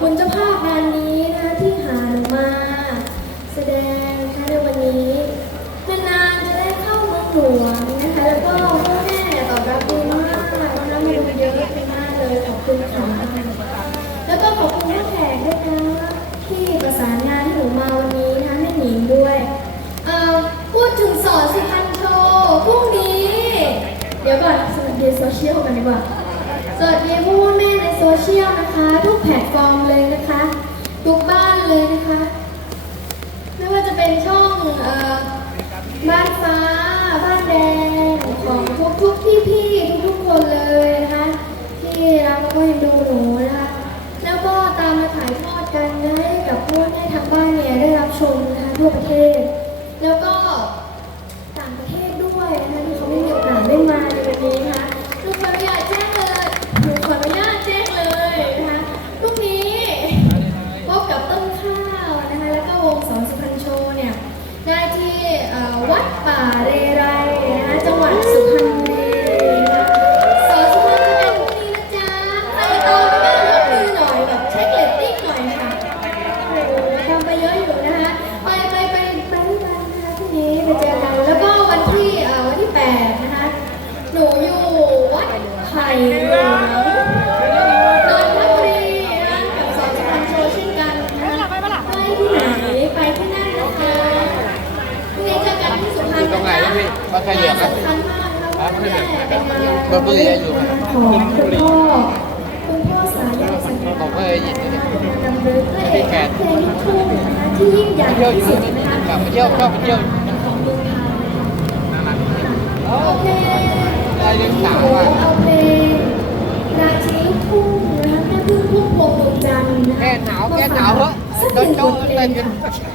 คุณเจ้าภาพงานนี้นะคะที่หาหนูมา แสดงนะคะในวันนี้นานๆจะได้เข้าเมืองหลวงนะคะแล้วก็พ่อแม่เนี่ยตอบรับดีมากน้องน้ำมันเยอะไปมากเลยขอบคุณค่ะแล้วก็ขอบคุณผู้แขกด้วยนะที่ประสานงานให้หนูมาวันนี้นะคะแม่หนิงด้วยเอ่อพูดถึงสอนสิพันโชพรุ่งนี้ เดี๋ยวก่อนสวัสดีโซเชียลกันดีกว่า สวัสดีพ่อแม่ในโซเชียลนะคะ ทุกแพลตฟอร์มเลยนะคะ ทุกบ้านเลยนะคะ ไม่ว่าจะเป็นช่องออบ้านฟ้า บ้านแดง ของทุกทุกพี่พี่ทุกทุกๆคนเลยนะคะ ที่รักแล้วก็ยังดูหนูนะคะ แล้วก็ตามมาถ่ายทอดกันนะให้กับพ่อแม่ทางบ้านเนี่ยได้รับชมนะคะทั่วประเทศ แล้วก็ ต่างประเทศด้วยนะคะที่เขาไม่มีโอกาสได้มาในวันนี้นะคะลูกขออนุญาตแจ้งเลยหนูขออนุญาตแจ้งเลยนะคะพรุ่งนี้พบกับต้นข้าวนะคะแล้วก็วงสอนสุพรรณโชว์เนี่ยได้ที่เอ่อวัดป่าเรไรนะคะจังหวัดสุพรรณบุรีนะคะสอนสุพรรณจะเป็นพรุ่งนี้นะจ๊ะใครตามไม่ได้ยกมือหน่อยแบบเช็คเรตติ้งหน่อยค่ะ โอ้โหทำไปเยอะอยู่นะคะ ไปไปไปไปด้วยกัน นี้ไปเจอกันแล้วก็วันที่เอ่อวันที่แปดนะคะหนูอยู่วัดไผ่เหลืองนนทบุรีนะคะกับสอนสุพรรณโชว์เช่นกันนะคะไปที่ไหนไปที่นั่นนะคะพรุ่งนี้เจอกันที่สุพรรณอยู่ตรงไหนะพี่วัดไผ่เหลืองนะสำคัญมากนะคะเราะว่เป็นงานลพบุรีอยู่ไหนของคุณพ่อคุณพ่อสายใหญ่สังกัดผมเคยยินนี่ดำเนินพระเอกเพลงลูกทุ่งนะคะที่ยิ่งใหญ่ที่สุดนะคะกลับมาเที่ยวชอบไปเที่ยว ของเมืองไทยโอเค ได้เรื่องสาวโอ้อะเอาเพลงราชินี